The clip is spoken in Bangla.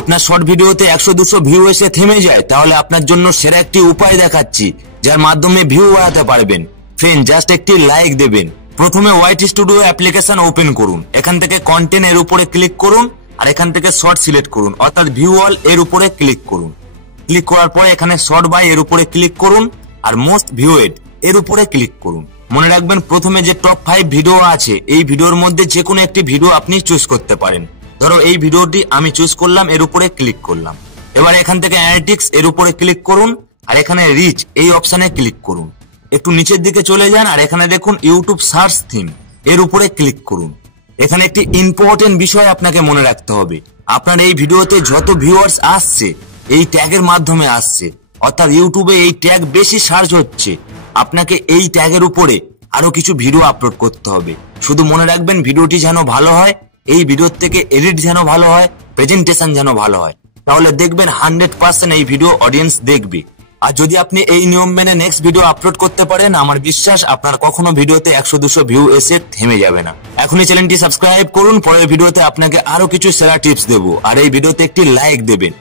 আপনার শর্ট ভিডিওতে 100-200 ভিউ এসে থেমে যায়, তাহলে আপনার জন্য সেরা একটি উপায় দেখাচ্ছি যার মাধ্যমে ভিউ বাড়াতে পারবেন। ফ্রেন্ড, জাস্ট একটি লাইক দেবেন। প্রথমে ওয়াইটি স্টুডিও অ্যাপ্লিকেশন ওপেন করুন। এখান থেকে কন্টেন্ট এর উপরে ক্লিক করুন আর এখান থেকে শর্ট সিলেক্ট করুন, অর্থাৎ ভিউ অল এর উপরে ক্লিক করুন। ক্লিক করার পরে এখানে শর্ট বাই এর উপরে ক্লিক করুন আর মোস্ট ভিউড এর উপরে ক্লিক করুন। মনে রাখবেন, প্রথমে যে টপ 5 ভিডিও আছে এই ভিডিওর মধ্যে যে কোনো একটি ভিডিও আপনি চুজ করতে পারেন। ধরো এই ভিডিওটি আমি চুজ করলাম, এর উপরে ক্লিক করলাম। এবার এখান থেকে অ্যানালিটিক্স এর উপরে ক্লিক করুন আর এখানে রিচ এই অপশনে ক্লিক করুন। একটু নিচের দিকে চলে যান আর এখানে দেখুন ইউটিউব সার্চ থিম, এর উপরে ক্লিক করুন। এখানে একটি ইম্পর্টেন্ট বিষয় আপনাকে মনে রাখতে হবে, আপনার এই ভিডিওতে যত ভিউয়ার্স আসছে এই ট্যাগের মাধ্যমে আসছে, অর্থাৎ ইউটিউবে এই ট্যাগ বেশি সার্চ হচ্ছে। আপনাকে এই ট্যাগের উপরে আরো কিছু ভিডিও আপলোড করতে হবে। শুধু মনে রাখবেন ভিডিওটি যেন ভালো হয়, এই ভিডিওর থেকে এডিট যেন ভালো হয়, প্রেজেন্টেশন যেন ভালো হয়, তাহলে দেখবেন 100% এই ভিডিও অডিয়েন্স দেখবে। আর যদি আপনি এই নিয়ম মেনে নেক্সট ভিডিও আপলোড করতে পারেন, আমার বিশ্বাস আপনার কখনো ভিডিওতে 100-200 ভিউ এসে থেমে যাবে না। এখনই চ্যানেলটি সাবস্ক্রাইব করুন, পরের ভিডিওতে আপনাকে আরো কিছু সেরা টিপস দেবো। আর এই ভিডিওতে একটি লাইক দেবেন।